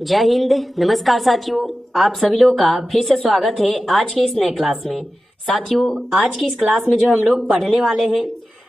जय हिंद। नमस्कार साथियों, आप सभी लोगों का फिर से स्वागत है आज के इस नए क्लास में। साथियों, आज की इस क्लास में जो हम लोग पढ़ने वाले हैं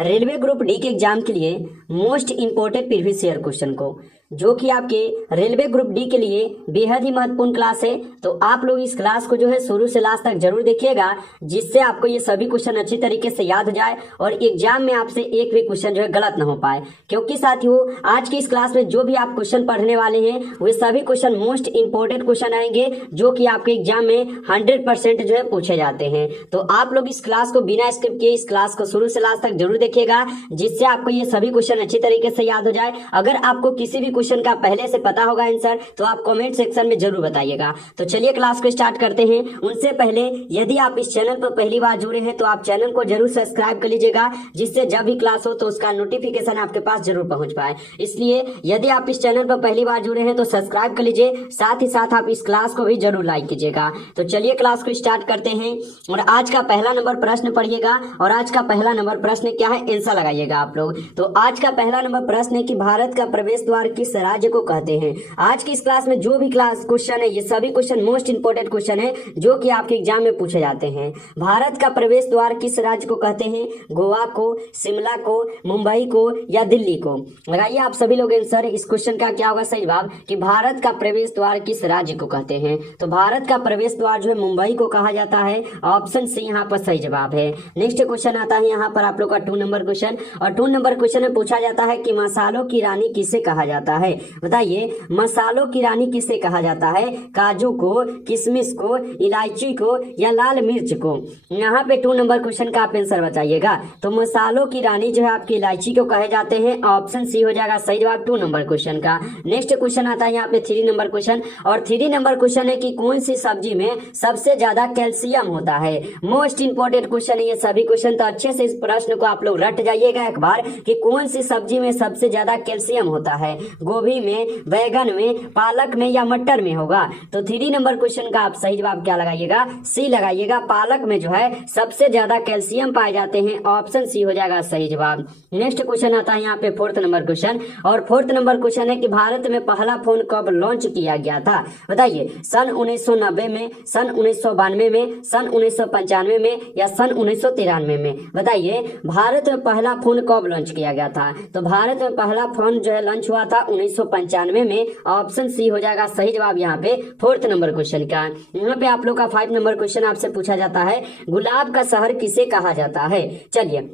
रेलवे ग्रुप डी के एग्जाम के लिए most important previous year question को, जो कि आपके रेलवे ग्रुप डी के लिए बेहद ही महत्वपूर्ण क्लास है। तो आप लोग इस क्लास को जो है शुरू से लास्ट तक जरूर देखिएगा, जिससे आपको ये सभी क्वेश्चन अच्छी तरीके से याद हो जाए और एग्जाम में आपसे एक भी क्वेश्चन जो है गलत ना हो पाए। क्योंकि साथियों, आज की इस क्लास में जो भी आप क्वेश्चन पढ़ने वाले हैं वे सभी क्वेश्चन मोस्ट इंपोर्टेंट क्वेश्चन आएंगे, जो कि आपके एग्जाम में 100% जो है पूछे जाते हैं। तो आप लोग इस क्लास को बिना स्किप किए इस क्लास को शुरू से लास्ट तक जरूर देखिएगा, जिससे आपको ये सभी क्वेश्चन अच्छी तरीके से याद हो जाए। अगर आपको किसी भी क्वेश्चन का पहले से पता होगा आंसर, तो आप कमेंट सेक्शन में जरूर बताइएगा। तो चलिए क्लास को स्टार्ट करते हैं। उनसे पहले यदि आप इस चैनल पर पहली बार जुड़े हैं तो आप चैनल को जरूर सब्सक्राइब कर लीजिएगा, जिससे जब भी क्लास हो तो उसका नोटिफिकेशन आपके पास जरूर पहुंच पाए। इसलिए यदि आप इस चैनल पर पहली बार जुड़े हैं तो सब्सक्राइब कर लीजिए, साथ ही साथ आप इस क्लास को भी जरूर लाइक कीजिएगा। तो चलिए क्लास को स्टार्ट करते हैं और आज का पहला नंबर प्रश्न पढ़िएगा। और आज का पहला नंबर प्रश्न क्या है, आंसर लगाइएगा आप लोग। तो आज का पहला नंबर प्रश्न है कि भारत का प्रवेश द्वार किस राज्य को कहते हैं। आज की इस क्लास में जो भी क्लास क्वेश्चन है, ये सभी क्वेश्चन मोस्ट इंपोर्टेंट क्वेश्चन है, जो कि आपके एग्जाम में पूछे जाते हैं। भारत का प्रवेश द्वार किस राज्य को कहते हैं, गोवा को, शिमला को, मुंबई को या दिल्ली को। लगाइए आप सभी लोग आंसर। इस क्वेश्चन का क्या होगा सही जवाब कि भारत का प्रवेश द्वार किस राज्य को कहते हैं। तो भारत का प्रवेश द्वार जो है मुंबई को कहा जाता है। ऑप्शन सी यहाँ पर सही जवाब है। नेक्स्ट क्वेश्चन आता है यहाँ पर आप लोग का 2 नंबर क्वेश्चन, और 2 नंबर क्वेश्चन में पूछा जाता है कि मसालों की रानी किसे कहा जाता है। बताइए, मसालों की रानी किसे कहा जाता है, काजू को, किशमिश को, इलायची को या लाल मिर्च को। यहाँ पे 2 नंबर क्वेश्चन का आप आंसर बताइएगा। तो मसालों की रानी जो है आपकी इलायची को कहे जाते हैं। ऑप्शन सी हो जाएगा सही जवाब 2 नंबर क्वेश्चन का। नेक्स्ट क्वेश्चन आता है यहाँ पे 3 नंबर क्वेश्चन, और 3 नंबर क्वेश्चन है कि कौन सी सब्जी में सबसे ज्यादा कैल्शियम होता है। मोस्ट इंपोर्टेंट क्वेश्चन है ये सभी क्वेश्चन, तो अच्छे से इस प्रश्न को आप लोग रट जाइएगा एक बार कि कौन सी सब्जी में सबसे ज्यादा कैल्शियम होता है। गोभी में, बैगन में, पालक में या मटर में होगा। तो 3 नंबर क्वेश्चन का आप सही जवाब क्या लगाइएगा, सी लगाइएगा। पालक में जो है सबसे ज्यादा कैल्शियम पाए जाते हैं। ऑप्शन सी हो जाएगा सही जवाब। नेक्स्ट क्वेश्चन आता है यहाँ पे 4th नंबर क्वेश्चन, और 4th नंबर क्वेश्चन है कि भारत में पहला फोन कब लॉन्च किया गया था। बताइए, सन 1990 में, सन 1992 में, सन 1995 में या सन 1993 में। बताइए, भारत में पहला फोन कब लॉन्च किया गया था। तो भारत में पहला फोन जो है लॉन्च हुआ था 1995 में। ऑप्शन सी हो जाएगा सही जवाब यहाँ पे 4th नंबर क्वेश्चन का। यहाँ पे आप लोग का 5 नंबर क्वेश्चन आपसे पूछा जाता है, गुलाब का शहर किसे कहा जाता है। चलिए,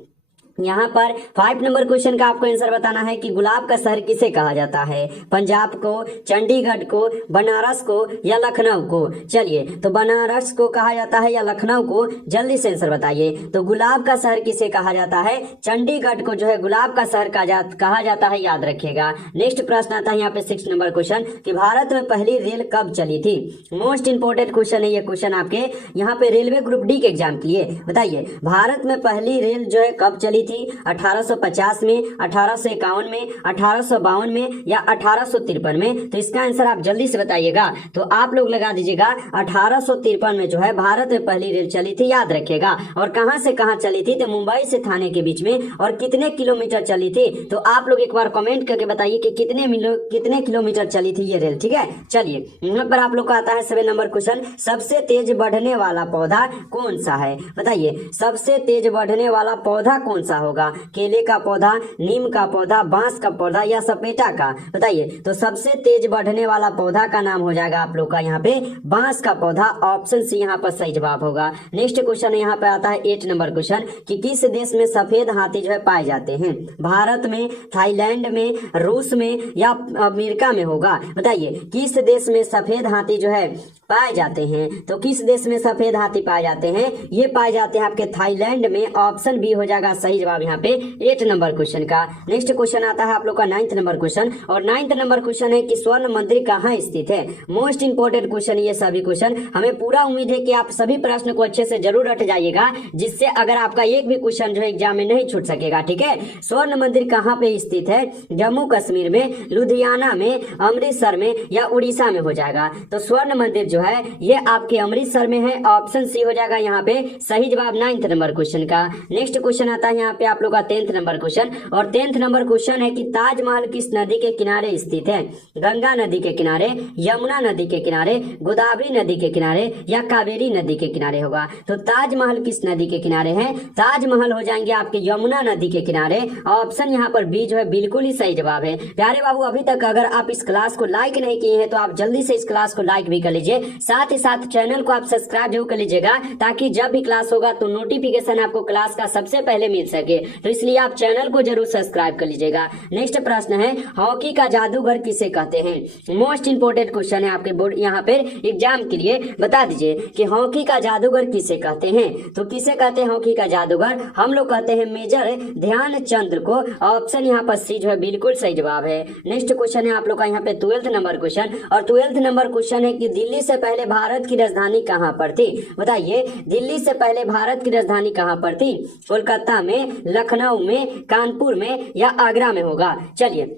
यहाँ पर 5 नंबर क्वेश्चन का आपको आंसर बताना है कि गुलाब का शहर किसे कहा जाता है, पंजाब को, चंडीगढ़ को, बनारस को या लखनऊ को। चलिए, तो बनारस को कहा जाता है या लखनऊ को, जल्दी से आंसर बताइए। तो गुलाब का शहर किसे कहा जाता है, चंडीगढ़ को जो है गुलाब का शहर कहा जाता है, याद रखिएगा। नेक्स्ट प्रश्न आता है यहाँ पे 6 नंबर क्वेश्चन कि भारत में पहली रेल कब चली थी। मोस्ट इंपोर्टेंट क्वेश्चन है ये क्वेश्चन आपके यहाँ पे रेलवे ग्रुप डी के एग्जाम के लिए। बताइए, भारत में पहली रेल जो है कब चली थी, 1850 में, 1851 में, 1852 में या 1853 में। तो इसका आंसर आप जल्दी से बताइएगा। तो आप लोग लगा दीजिएगा 1853 में जो है भारत में पहली रेल चली थी, याद रखिएगा। और कहां से कहां चली थी, तो मुंबई से थाने के बीच में। और कितने किलोमीटर चली थी, तो आप लोग एक बार कमेंट करके बताइए कि कितने किलोमीटर चली थी ये रेल। ठीक है, चलिए यहाँ पर आप लोग का आता है 7 नंबर क्वेश्चन, सबसे तेज बढ़ने वाला पौधा कौन सा है। बताइए, सबसे तेज बढ़ने वाला पौधा कौन सा होगा, केले का पौधा, नीम का पौधा, बांस का पौधा या सपेटा का। बताइए, तो सबसे तेज बढ़ने वाला पौधा का नाम हो जाएगा आप लोग का यहाँ पे बांस का पौधा। ऑप्शन सी यहाँ पर सही जवाब होगा। नेक्स्ट क्वेश्चन यहाँ पे आता है 8 नंबर क्वेश्चन कि किस देश में सफेद हाथी जो है पाए जाते हैं, भारत में, थाईलैंड में, रूस में या अमेरिका में होगा। बताइए, किस देश में सफेद हाथी जो है पाए जाते हैं। तो किस देश में सफेद हाथी पाए जाते हैं, ये पाए जाते हैं आपके थाईलैंड में। ऑप्शन बी हो जाएगा सही जवाब यहाँ पे 8 नंबर क्वेश्चन का। नेक्स्ट क्वेश्चन आता है आप लोग का 9th नंबर क्वेश्चन, और 9th नंबर क्वेश्चन है कि स्वर्ण मंदिर कहाँ स्थित है। मोस्ट इंपोर्टेंट क्वेश्चन ये सभी क्वेश्चन, हमें पूरा उम्मीद है कि आप सभी प्रश्न को अच्छे से जरूर रट जाइएगा, जिससे अगर आपका एक भी क्वेश्चन जो है एग्जाम में नहीं छूट सकेगा। ठीक है, स्वर्ण मंदिर कहाँ पे स्थित है, जम्मू कश्मीर में, लुधियाना में, अमृतसर में या उड़ीसा में हो जाएगा। तो स्वर्ण मंदिर जो है ये आपके अमृतसर में है। ऑप्शन सी हो जाएगा यहाँ पे सही जवाब 9th नंबर क्वेश्चन का। नेक्स्ट क्वेश्चन आता है यहाँ पे आप लोग का 10th नंबर क्वेश्चन, और 10th नंबर क्वेश्चन है कि ताजमहल किस नदी के किनारे स्थित है? गंगा नदी के किनारे, यमुना नदी के किनारे, गोदावरी नदी के किनारे या कावेरी नदी के किनारे होगा। तो ताजमहल किस नदी के किनारे है? ताजमहल हो जाएंगे आपके यमुना नदी के किनारे। ऑप्शन यहाँ पर बी जो है बिल्कुल ही सही जवाब है। प्यारे बाबू, अभी तक अगर आप इस क्लास को लाइक नहीं किए हैं तो आप जल्दी से इस क्लास को लाइक भी कर लीजिए, साथ ही साथ चैनल को आप सब्सक्राइब जरूर कर लीजिएगा, ताकि जब भी क्लास होगा तो नोटिफिकेशन आपको क्लास का सबसे पहले मिल सके। तो इसलिए आप चैनल को जरूर सब्सक्राइब कर लीजिएगा। नेक्स्ट प्रश्न है हॉकी का जादूगर किसे कहते हैं? मोस्ट इंपोर्टेंट क्वेश्चन है आपके बोर्ड यहाँ पे एग्जाम के लिए। बता दीजिए कि हॉकी का जादूगर किसे कहते हैं? तो किसे कहते हैं हॉकी का जादूगर? हम लोग कहते हैं मेजर ध्यानचंद को। ऑप्शन यहाँ पर सी जो है बिल्कुल सही जवाब है। नेक्स्ट क्वेश्चन है आप लोग का यहाँ पे 12th नंबर क्वेश्चन, और 12th नंबर क्वेश्चन है कि दिल्ली से पहले भारत की राजधानी कहाँ पर थी? बताइए, दिल्ली से पहले भारत की राजधानी कहाँ पर थी? कोलकाता में, लखनऊ में, कानपुर में या आगरा में होगा? चलिए,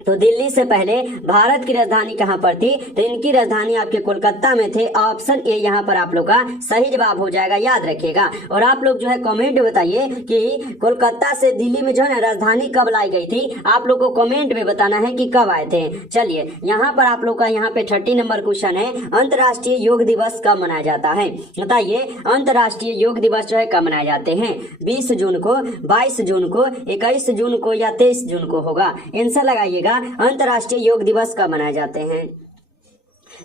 तो दिल्ली से पहले भारत की राजधानी कहाँ पर थी? तो इनकी राजधानी आपके कोलकाता में थे। ऑप्शन ए यहाँ पर आप लोग का सही जवाब हो जाएगा, याद रखिएगा। और आप लोग जो है कमेंट में बताइए कि कोलकाता से दिल्ली में जो है ना राजधानी कब लाई गई थी। आप लोग को कमेंट में बताना है कि कब आए थे। चलिए, यहाँ पर आप लोग का यहाँ पे 30 नंबर क्वेश्चन है, अंतर्राष्ट्रीय योग दिवस कब मनाया जाता है? बताइए, अंतर्राष्ट्रीय योग दिवस जो है कब मनाए जाते हैं? 20 जून को, 22 जून को, 21 जून को या 23 जून को होगा? आंसर लगाइएगा। अंतर्राष्ट्रीय योग दिवस कब मनाए जाते हैं?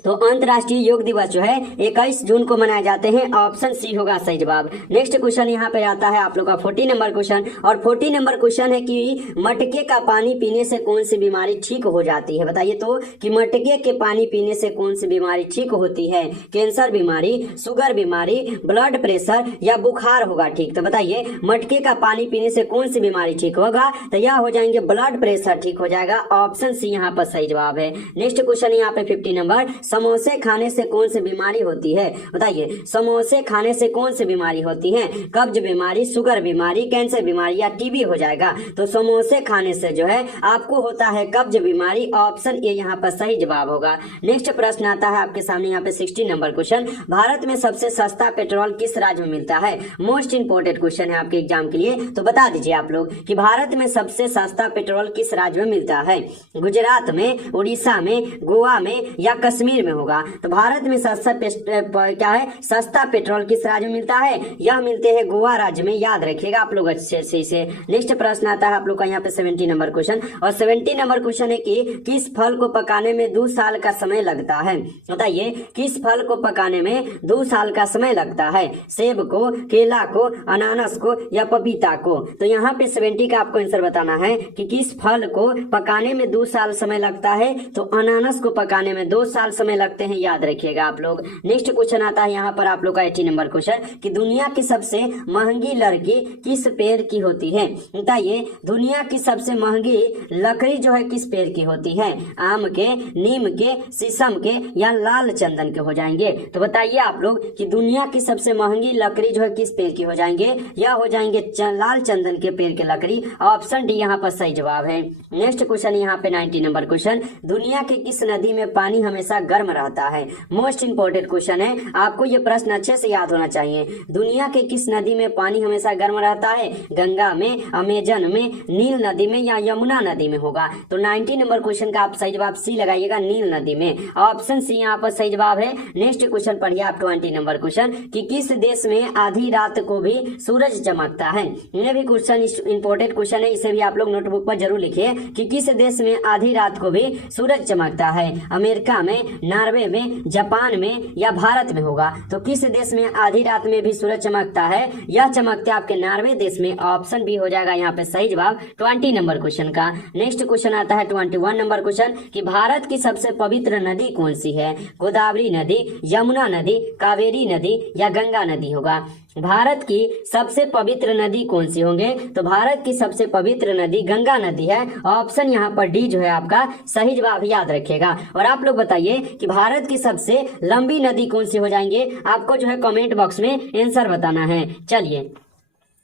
तो अंतर्राष्ट्रीय योग दिवस जो है 21 जून को मनाए जाते हैं। ऑप्शन सी होगा सही जवाब। नेक्स्ट क्वेश्चन यहाँ पे आता है आप लोग का 40 नंबर क्वेश्चन, और 40 नंबर क्वेश्चन है कि मटके का पानी पीने से कौन सी बीमारी ठीक हो जाती है? बताइए तो कि मटके के पानी पीने से कौन सी बीमारी ठीक होती है? कैंसर बीमारी, शुगर बीमारी, ब्लड प्रेशर या बुखार होगा ठीक? तो बताइए, मटके का पानी पीने से कौन सी बीमारी ठीक होगा? तो यह हो जाएंगे ब्लड प्रेशर ठीक हो जाएगा। ऑप्शन सी यहाँ पर सही जवाब है। नेक्स्ट क्वेश्चन यहाँ पे 50 नंबर, समोसे खाने से कौन सी बीमारी होती है? बताइए, समोसे खाने से कौन सी बीमारी होती है? कब्ज बीमारी, शुगर बीमारी, कैंसर बीमारी या टीबी हो जाएगा? तो समोसे खाने से जो है आपको होता है कब्ज बीमारी। ऑप्शन ए यहाँ पर सही जवाब होगा। नेक्स्ट प्रश्न आता है आपके सामने यहाँ पे 60 नंबर क्वेश्चन, भारत में सबसे सस्ता पेट्रोल किस राज्य में मिलता है? मोस्ट इंपोर्टेंट क्वेश्चन है आपके एग्जाम के लिए। तो बता दीजिए आप लोग कि भारत में सबसे सस्ता पेट्रोल किस राज्य में मिलता है? गुजरात में, उड़ीसा में, गोवा में या कश्मीर में होगा? तो भारत में सस्ता क्या है? सस्ता पेट्रोल किस राज्य में मिलता है? यह मिलते हैं गोवा राज्य में, याद रखिएगा आप लोग अच्छे से इसे। नेक्स्ट प्रश्न आता है आप लोग का यहाँ पे 70 नंबर क्वेश्चन, और 70 नंबर क्वेश्चन है कि किस फल को पकाने में 2 साल का समय लगता है? बताइए, किस फल को पकाने में 2 साल का समय लगता है? सेब को, केला को, अनानास को या पपीता को? तो यहाँ पे 70 का आपको आंसर बताना है कि किस फल को पकाने में 2 साल समय लगता है। तो अनानास को पकाने में 2 साल समय लगते हैं, याद रखिएगा आप लोग। नेक्स्ट क्वेश्चन आता है यहाँ पर आप लोग का 80 नंबर क्वेश्चन कि दुनिया की सबसे महंगी लकड़ी किस पेड़ की होती है? बताइए, दुनिया की सबसे महंगी लकड़ी जो है किस पेड़ की होती है? आम के, नीम के, शीशम के या लाल चंदन के हो जाएंगे? तो बताइए आप लोग कि दुनिया की सबसे महंगी लकड़ी जो है किस पेड़ की हो जाएंगे? यह हो जाएंगे लाल चंदन के पेड़ की लकड़ी। ऑप्शन डी यहाँ पर सही जवाब है। नेक्स्ट क्वेश्चन यहाँ पे 90 नंबर क्वेश्चन, दुनिया के किस नदी में पानी हमेशा गर्म रहता है? मोस्ट इंपोर्टेंट क्वेश्चन है, आपको ये प्रश्न अच्छे से याद होना चाहिए। दुनिया के किस नदी में पानी हमेशा गर्म रहता है? गंगा में, अमेजन में, नील नदी में या यमुना नदी में होगा? तो 90 नंबर क्वेश्चन का आप सही जवाब सी लगाइएगा, नील नदी में। ऑप्शन सी यहाँ पर सही जवाब है। नेक्स्ट क्वेश्चन पढ़िए आप 20 नंबर क्वेश्चन कि किस देश में आधी रात को भी सूरज चमकता है? ये भी क्वेश्चन इंपोर्टेंट क्वेश्चन है, इसे भी आप लोग नोटबुक पर जरूर लिखिए कि किस देश में आधी रात को भी सूरज चमकता है? अमेरिका में, नॉर्वे में, जापान में या भारत में होगा? तो किस देश में आधी रात में भी सूरज चमकता है? यह चमकते आपके नॉर्वे देश में। ऑप्शन बी हो जाएगा यहाँ पे सही जवाब 20 नंबर क्वेश्चन का। नेक्स्ट क्वेश्चन आता है 21 नंबर क्वेश्चन कि भारत की सबसे पवित्र नदी कौन सी है? गोदावरी नदी, यमुना नदी, कावेरी नदी या गंगा नदी होगा? भारत की सबसे पवित्र नदी कौन सी होंगे? तो भारत की सबसे पवित्र नदी गंगा नदी है। ऑप्शन यहाँ पर डी जो है आपका सही जवाब, याद रखिएगा। और आप लोग बताइए कि भारत की सबसे लंबी नदी कौन सी हो जाएंगे? आपको जो है कमेंट बॉक्स में आंसर बताना है। चलिए,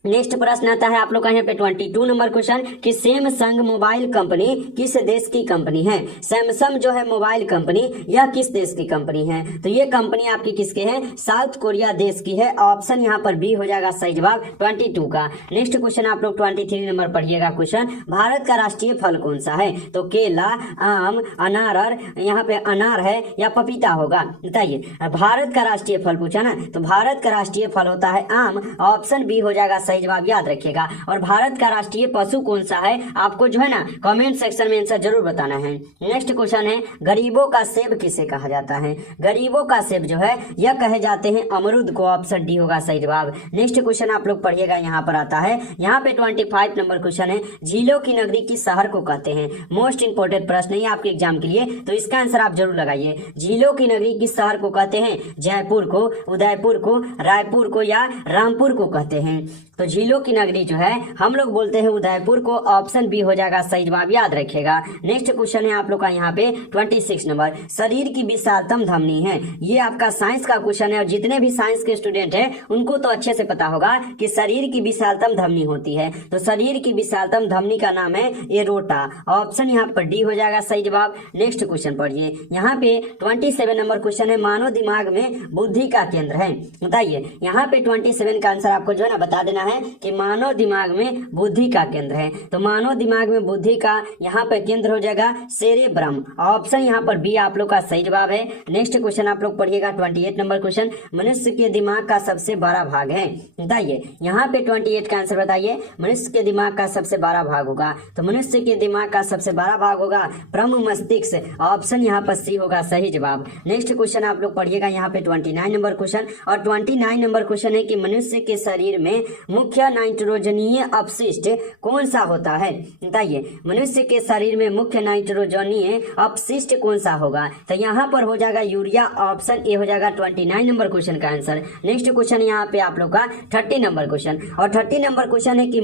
नेक्स्ट प्रश्न आता है आप लोग का यहाँ पे 22 नंबर क्वेश्चन कि सैमसंग मोबाइल कंपनी किस देश की कंपनी है। सैमसंग जो है मोबाइल कंपनी यह किस देश की कंपनी है, तो ये कंपनी आपकी किसके है, साउथ कोरिया देश की है। ऑप्शन यहाँ पर बी हो जाएगा सही जवाब 22 का। नेक्स्ट क्वेश्चन आप लोग 23 नंबर पढ़िएगा क्वेश्चन, भारत का राष्ट्रीय फल कौन सा है, तो केला, आम, अनार, यहाँ पे अनार है या पपीता होगा, बताइए। भारत का राष्ट्रीय फल पूछा ना, तो भारत का राष्ट्रीय फल होता है आम। ऑप्शन बी हो जाएगा सही जवाब, याद रखिएगा। और भारत का राष्ट्रीय पशु कौन सा है, आपको जो है ना कमेंट सेक्शन में आंसर जरूर बताना है। नेक्स्ट क्वेश्चन है गरीबों का सेब किसे कहा जाता है, गरीबों का सेब जो है यह कहे जाते हैं अमरूद को। ऑप्शन डी होगा सही जवाब। नेक्स्ट क्वेश्चन आप लोग पढ़िएगा, यहाँ पर आता है यहाँ पे 25 नंबर क्वेश्चन है, झीलों की नगरी किस शहर को कहते हैं। मोस्ट इंपोर्टेंट प्रश्न है आपके एग्जाम के लिए, तो इसका आंसर आप जरूर लगाइए। झीलों की नगरी किस शहर को कहते हैं, जयपुर को, उदयपुर को, रायपुर को या रामपुर को कहते हैं। तो झीलों की नगरी जो है हम लोग बोलते हैं उदयपुर को। ऑप्शन बी हो जाएगा सही जवाब, याद रखिएगा। नेक्स्ट क्वेश्चन है आप लोग का यहाँ पे 26 नंबर, शरीर की विशालतम धमनी है। ये आपका साइंस का क्वेश्चन है और जितने भी साइंस के स्टूडेंट हैं उनको तो अच्छे से पता होगा कि शरीर की विशालतम धमनी होती है। तो शरीर की विशालतम धमनी का नाम है एरोटा। ऑप्शन यहाँ पर डी हो जाएगा सही जवाब। नेक्स्ट क्वेश्चन पढ़िए, यहाँ पे 27 नंबर क्वेश्चन है, मानव दिमाग में बुद्धि का केंद्र है, बताइए। यहाँ पे 27 का आंसर आपको जो है ना बता देना है कि मानव दिमाग में बुद्धि का केंद्र है। तो मानव दिमाग में बुद्धि का यहाँ पर केंद्र हो जाएगा सेरेब्रम। ऑप्शन यहाँ पर बी आप लोग का सही जवाब है। नेक्स्ट क्वेश्चन आप लोग पढ़िएगा 28 नंबर क्वेश्चन, मनुष्य के दिमाग का सबसे बड़ा भाग है, बताइए। यहाँ पे 28 का आंसर बताइए, मनुष्य के दिमाग का सबसे बड़ा भाग होगा, तो मनुष्य के दिमाग का सबसे बड़ा भाग होगा ब्रह्म मस्तिष्क। ऑप्शन यहाँ पर सी होगा सही जवाब। नेक्स्ट क्वेश्चन आप लोग पढ़िएगा यहाँ पे 29 नंबर क्वेश्चन, और 29 नंबर क्वेश्चन है कि मनुष्य के शरीर में मुख्य नाइट्रोजनीय अपशिष्ट कौन सा होता है, बताइए। मनुष्य के शरीर में मुख्य नाइट्रोजनीय अपशिष्ट कौन सा होगा, तो यहाँ पर हो जाएगा यूरिया। ऑप्शन ए हो जाएगा 29 नंबर क्वेश्चन का आंसर। नेक्स्ट क्वेश्चन यहाँ पे आप लोग का 30 नंबर क्वेश्चन, और 30 नंबर क्वेश्चन है कि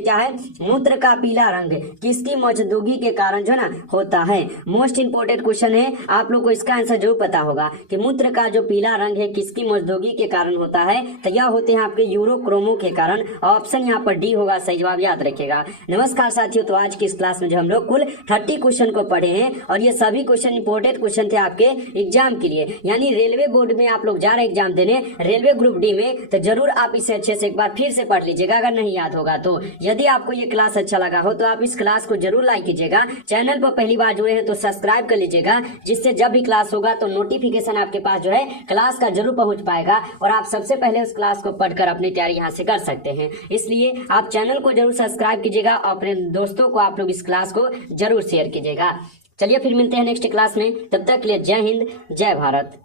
क्या है, मूत्र का पीला रंग किसकी मौजूदगी के कारण जो है ना होता है। मोस्ट इंपोर्टेंट क्वेश्चन है, आप लोग को इसका आंसर जरूर पता होगा कि मूत्र का जो पीला रंग है किसकी मौजूदगी के कारण होता है, तो यह होते हैं आपके यूरोक्रोमो के कारण। ऑप्शन यहाँ पर डी होगा सही जवाब, याद रखिएगा। नमस्कार साथियों, तो आज की इस क्लास में जो हम लोग कुल 30 क्वेश्चन को पढ़े हैं और ये सभी क्वेश्चन इंपोर्टेंट क्वेश्चन थे आपके एग्जाम के लिए, यानी रेलवे बोर्ड में आप लोग जा रहे एग्जाम देने रेलवे ग्रुप डी में, तो जरूर आप इसे अच्छे से एक बार फिर से पढ़ लीजिएगा अगर नहीं याद होगा तो। यदि आपको ये क्लास अच्छा लगा हो तो आप इस क्लास को जरूर लाइक कीजिएगा। चैनल पर पहली बार जुड़े हैं तो सब्सक्राइब कर लीजिएगा, जिससे जब भी क्लास होगा तो नोटिफिकेशन आपके पास जो है क्लास का जरूर पहुंच पाएगा और आप सबसे पहले उस क्लास को पढ़कर अपनी तैयारी यहाँ से कर सकते हैं। इसलिए आप चैनल को जरूर सब्सक्राइब कीजिएगा और अपने दोस्तों को आप लोग इस क्लास को जरूर शेयर कीजिएगा। चलिए फिर मिलते हैं नेक्स्ट क्लास में, तब तक के लिए जय हिंद, जय भारत।